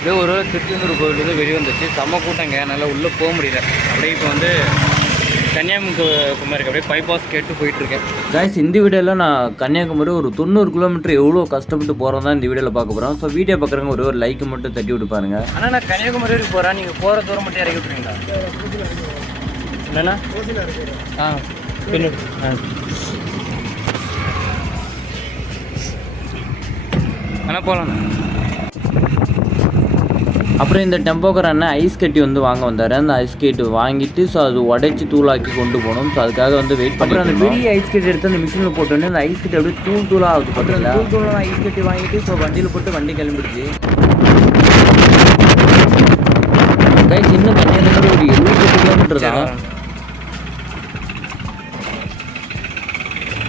இதே ஒரு திருச்செந்தூர் கோவிலேருந்து வெளியே வந்துச்சு, செம்ம கூட்டங்க, அதனால் உள்ளே போக முடியல. அப்படியே இப்போ வந்து கன்னியாகுமரிக்கு அப்படியே பைபாஸ் கேட்டு போயிட்டுருக்கேன். கைஸ், இந்த வீடியோவில் நான் கன்னியாகுமரி ஒரு 90 கிலோமீட்டர் எவ்வளோ கஷ்டப்பட்டு போகிறோம் தான் இந்த வீடியோவில் பார்க்க போகிறோம். ஸோ வீடியோ பார்க்குறவங்க ஒரு லைக் மட்டும் தட்டி விட்டு பாருங்க. ஆனால் நான் கன்னியாகுமரி வரைக்கும் போகிறேன், நீங்கள் போகிற தூரம் மட்டும் இறக்கி விட்டுருங்களா? என்னண்ணா? பின்னாடி ஆனால் போகலாம். அப்புறம் இந்த டெம்போக்கார அண்ணன் ஐஸ் கட்டி வந்து வாங்க வந்தார். அந்த ஐஸ் கட்டி வாங்கிட்டு ஸோ அது உடைச்சி தூளாக்கி கொண்டு போகணும். ஸோ அதுக்காக வந்து வெயிட் பண்ணி அந்த பெரிய ஐஸ் கட்டி எடுத்து அந்த மிஷினில் போட்டோன்னே அந்த ஐஸ் கட்டி அப்படியே தூளாக ஆகுது. பார்த்தீங்களா? தூளாக ஐஸ் கட்டி வாங்கிட்டு ஸோ வண்டியில் போட்டு வண்டி கிளம்பிடுச்சு. கைஸ், இன்னும் கன்னியாகுமரி ஒரு 78 கிலோமீட்டர் தான்.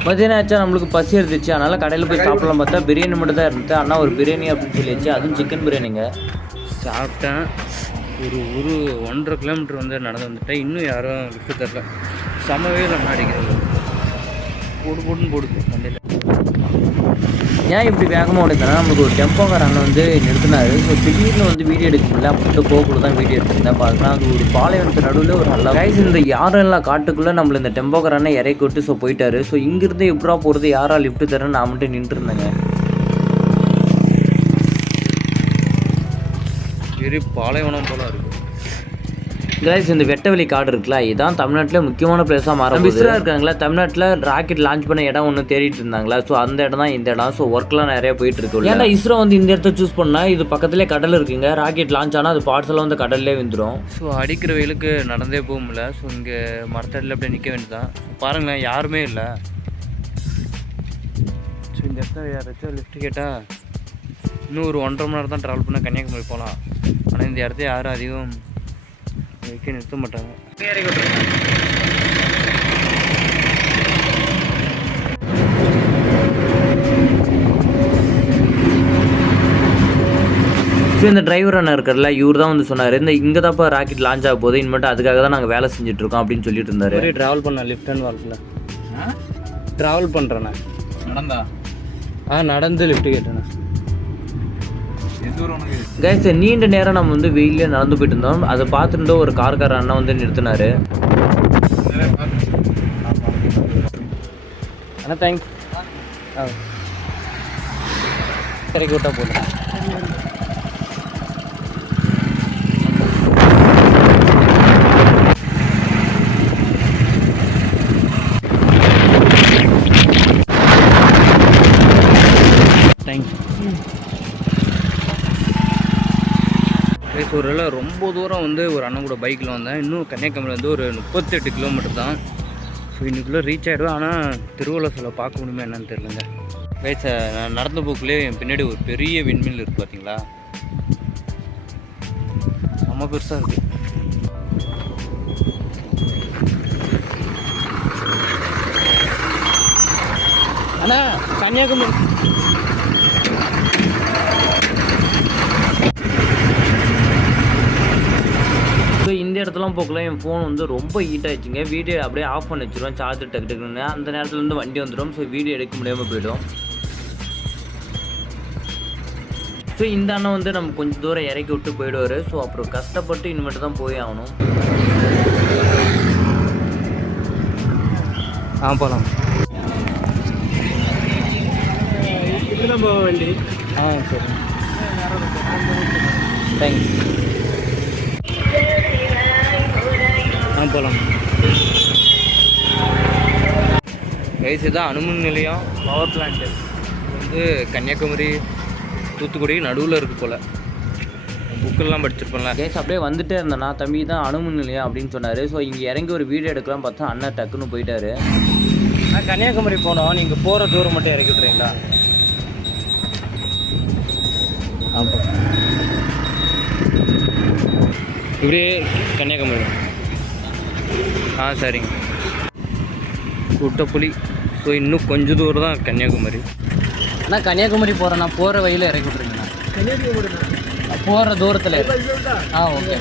மதியானம் ஆச்சா நம்மளுக்கு பசி எடுத்துச்சு, அதனால் கடையில் போய் சாப்பிடலாம் பார்த்தா பிரியாணி மட்டும் தான் இருந்துச்சு. அண்ணா ஒரு பிரியாணி அப்படின்னு சொல்லிடுச்சு, அதுவும் சிக்கன் பிரியாணிங்க. சாப்பிட்டேன். ஒரு 1.5 கிலோமீட்டர் வந்து நடந்து வந்துட்டேன். இன்னும் யாரும் லிஃப்ட் தரல. செம்மவே இல்லை அடிக்கிறது, போடுன்னு போடுது வண்டியில். ஏன் இப்படி வேகமாக ஓடுதுன்னா, நமக்கு ஒரு டெம்போக்கார அண்ணன் வந்து நிறுத்தினாரு. ஸோ திடீர்னு வந்து வீடியோ எடுக்க முடியல, அப்போ போகக்கூட தான் வீடியோ எடுத்துருந்தேன். பார்த்தீங்கன்னா அது ஒரு பாலைவனத்து நடுவில் ஒரு நல்லா கைஸ். இந்த யாரும் எல்லாம் காட்டுக்குள்ளே நம்மளை இந்த டெம்போக்கார அண்ணன் இறக்கி விட்டு ஸோ போயிட்டாரு. ஸோ இங்கிருந்து எப்படா போகிறது, யாரா லிஃப்ட் தரேன்னு நான் மட்டும் நின்றுருந்தேங்க. பெரிய பாலைவனம் போல இருக்குது கைஸ். இந்த வெட்டவெளி காடு இருக்குல்ல, இதுதான் தமிழ்நாட்டில் முக்கியமான பிளேஸாக மாறும். இஸ்ரோ இருக்காங்களா, தமிழ்நாட்டில் ராக்கெட் லான்ச் பண்ண இடம் ஒன்று தேடிட்டு இருந்தாங்களா. ஸோ அந்த இடம் தான் இந்த இடம். ஸோ ஒர்க்லாம் நிறைய போயிட்டு இருக்கு. ஏன்னா இஸ்ரோ வந்து இந்த இடத்த சூஸ் பண்ணால் இது பக்கத்துலேயே கடல் இருக்குங்க. ராக்கெட் லான்ச் ஆனால் அது பார்ட்ஸ் எல்லாம் வந்து கடல்லே வந்துடும். ஸோ அடிக்கிற வெயிலுக்கு நடந்தே போக முடியல. ஸோ இங்கே மரத்தடியில் அப்படியே நிற்க வேண்டியதான். பாருங்களேன், யாருமே இல்லை. ஸோ இந்த இடத்துல யாராச்சும் லிஃப்ட் கேட்டால் இன்னும் ஒரு 1.5 மணி நேரம் தான் ட்ராவல் பண்ணால் கன்னியாகுமரி போகலாம். ஆனால் இந்த இடத்த யாரும் அதிகம் வைக்க நிறுத்த மாட்டாங்க. ஸோ இந்த டிரைவர் அண்ணா இருக்கார்ல, இவர் தான் வந்து சொன்னார், இந்த இங்கே தான்ப்பா ராக்கெட் லான்ச் ஆக போகுது, இனிமேட்டு அதுக்காக தான் நாங்கள் வேலை செஞ்சுட்ருக்கோம் அப்படின்னு சொல்லிட்டு இருந்தார். ட்ராவல் பண்ணேன் லிஃப்ட் அண்ட் வால்ஸில் ட்ராவல் பண்ணுறேண்ணா. நடந்தா? நடந்து லிஃப்ட் கேட்டேண்ணா. கைஸ், நீண்ட நேரம் நம்ம வந்து வெயிலே நடந்து போயிட்டு இருந்தோம். அதை பார்த்துட்டு ஒரு கார்கார அண்ணா வந்து நிறுத்தினாரு. அண்ணா தேங்க்ஸ். இறக்கி விட்டா போதும். தேங்க்ஸ். ஒரு ரொம்ப தூரம் வந்து ஒரு அண்ணன் கூட பைக்கில் வந்தேன். இன்னும் கன்னியாகுமரி வந்து ஒரு 38 கிலோமீட்டர் தான். ஸோ இன்னைக்குள்ளே ரீச் ஆகிடுவேன். ஆனால் திருவள்ளுவர் சிலை பார்க்க முடியுமா என்னன்னு தெரியலங்க. கைஸ், நான் நடந்த போக்குலேயே என் பின்னாடி ஒரு பெரிய விண்மில் இருக்குது பார்த்தீங்களா, செம்ம பெருசாக இருக்குது. ஆனால் கன்னியாகுமரி இந்த இடத்துலாம் போக்கல என் ஃபோன் வந்து ரொம்ப ஹீட் ஆகிடுச்சுங்க. வீடியோ அப்படியே ஆஃப் பண்ணி வச்சுருவேன், சார்ஜர் டக்கு டக்குன்னு. அந்த நேரத்தில் வந்து வண்டி வந்துடும். ஸோ வீடியோ எடுக்க முடியாமல் போயிடும். ஸோ இந்த அண்ணன் வந்து நம்ம கொஞ்சம் தூரம் இறக்கி விட்டு போயிடுவார். ஸோ அப்புறம் கஷ்டப்பட்டு இனிமேட்டு தான் போய் ஆகணும். போகலாம். வண்டி சரி, தேங்க்ஸ். போகலாம். கைஸ், இதுதான் அணுமின் நிலையம், பவர் பிளான்ட்டு. வந்து கன்னியாகுமரி தூத்துக்குடி நடுவில் இருக்குது போல். புக்கெல்லாம் படிச்சிருப்பேன்ல. கைஸ், அப்படியே வந்துட்டே இருந்தேன்னா தம்பி தான் அணுமின் நிலையம் அப்படின்னு சொன்னார். ஸோ இங்கே இறங்கி ஒரு வீடியோ எடுக்கலாம் பார்த்தா அண்ணன் டக்குன்னு போயிட்டாரு. நான் கன்னியாகுமரி போனோம், நீங்கள் போகிற தூரம் மட்டும் இறக்கி விட்றீங்களா? இப்படியே கன்னியாகுமரி. சரிங்க. குட்டப்புலி. ஸோ இன்னும் கொஞ்சம் தூரம் தான் கன்னியாகுமரி. ஆனால் கன்னியாகுமரி போகிறேன்னா போகிற வழியில் இறக்கி விட்ருங்கண்ணா. கன்னியாகுமரி போகிற தூரத்தில். ஓகே.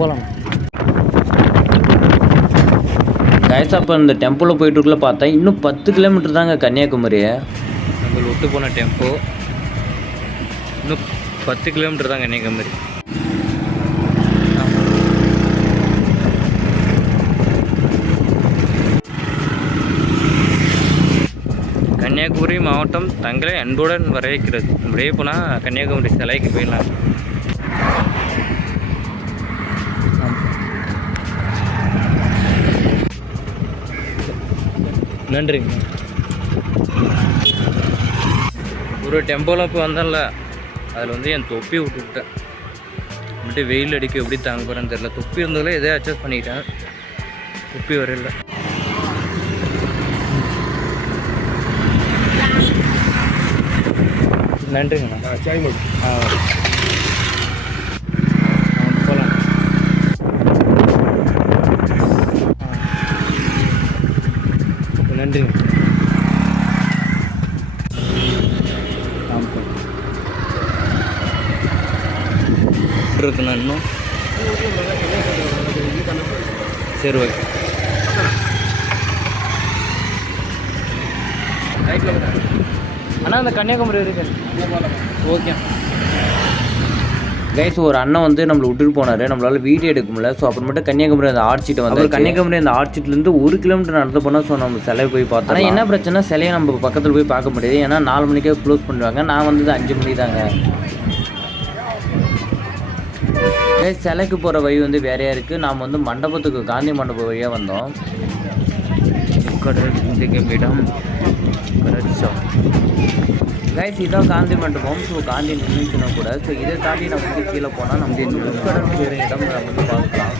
போகலாம். கைஸ், அப்போ இந்த டெம்பிளில் போயிட்டுருக்குள்ள பார்த்தா இன்னும் 10 கிலோமீட்டர் தாங்க கன்னியாகுமரி. நாங்கள் விட்டு போன டெம்போ. இன்னும் 10 கிலோமீட்டர் தான் கன்னியாகுமரி. கன்னியாகுமரி மாவட்டம் தங்களை அன்புடன் வரவேற்கிறது. இப்படியே போனால் கன்னியாகுமரி சிலைக்கு போயிடலாம். நன்றிங்க. ஒரு டெம்போவில் போய் வந்தேன்ல, அதில் வந்து என் தொப்பி விட்டுவிட்டேன். வந்துட்டு வெயில் அடிக்க எப்படி தாங்க போகிறேன்னு தெரில. தொப்பி இருந்ததில் எதோ அட்ஜஸ்ட் பண்ணிக்கிட்டேன். தொப்பி வரையில. நன்றிங்கண்ணா. போகலாம். நன்றிங்க. இருக்குண்ணா இன்னும். சரி ஓகே. அண்ணா இந்த கன்னியாகுமரி இருக்கு. ஓகே கைஸ், ஒரு அண்ணன் வந்து நம்மளை விட்டுட்டு போனார். நம்மளால் வீடியோ எடுக்க முடியல. ஸோ அப்புறமேட்டு கன்னியாகுமரி அந்த ஆர்ச்சிட்டு வந்து கன்னியாகுமரி அந்த ஆர்ச்சிட்லேருந்து 1 கிலோமீட்டர் நடந்து போனால் ஸோ நம்ம சிலையை போய் பார்த்தோம். ஆனால் என்ன பிரச்சனை, சிலையை நம்ம பக்கத்தில் போய் பார்க்க முடியாது. ஏன்னா 4 மணிக்கே க்ளோஸ் பண்ணுவாங்க. நான் வந்தது 5 மணி தாங்க. கைஸ், சிலைக்கு போகிற வழி வந்து வேறையாக இருக்குது. நாம் வந்து மண்டபத்துக்கு காந்தி மண்டபம் வழியாக வந்தோம். கைஸ், இதான் காந்தி மண்டபம். ஸோ காந்தி நின்றுச்சுன்னா கூட ஸோ இதை தாண்டி நம்ம வந்து கீழே போனால் நம்ம இந்த முக்கடல் வேறு இடம் நம்ம வந்து பார்க்கலாம்.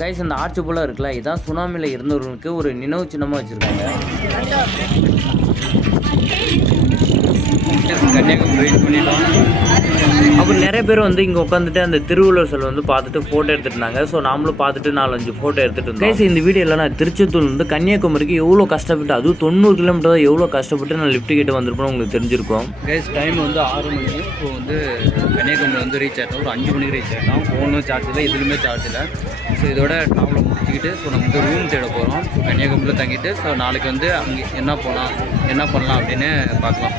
கைஸ், இந்த ஆர்ச்சி போல இருக்குல்ல, இதான் சுனாமியில் இருந்தவர்களுக்கு ஒரு நினைவு சின்னமாக வச்சுருக்காங்க. கன்னியாகுமரி ரீச் பண்ணிட்டோம். அப்புறம் நிறைய பேர் வந்து இங்கே உட்காந்துட்டு அந்த திருவள்ளுவர் சிலை வந்து பார்த்துட்டு ஃபோட்டோ எடுத்துட்டு இருந்தாங்க. ஸோ நாமளும் பார்த்துட்டு 4-5 ஃபோட்டோ எடுத்துகிட்டு இருந்தோம். கைஸ், இந்த வீடியோவில் நான் திருச்செந்தூர் வந்து கன்னியாகுமரிக்கு எவ்வளோ கஷ்டப்பட்டு, அதுவும் 90 கிலோமீட்டர் தான் எவ்வளோ கஷ்டப்பட்டு நான் லிஃப்ட் கிட்ட வந்திருப்போம் உங்களுக்கு தெரிஞ்சிருக்கும். கைஸ், டைம் வந்து 6 மணி. இப்போ வந்து கன்னியாகுமரி வந்து ரீச் ஆகிட்டோம். ஒரு 5 மணிக்கு ரீச் ஆகிட்டோம். ஃபோனும் சார்ஜ் இல்லை, எதுலையுமே சார்ஜ் இல்லை. ஸோ இதோட ட்ராவலை முடிச்சுக்கிட்டு ஸோ நம்ம வந்து ரூம் தேட போகிறோம். ஸோ கன்னியாகுமரியில் தங்கிட்டு ஸோ நாளைக்கு வந்து அங்கே என்ன பண்ணலாம் அப்படின்னு பார்க்கலாம்.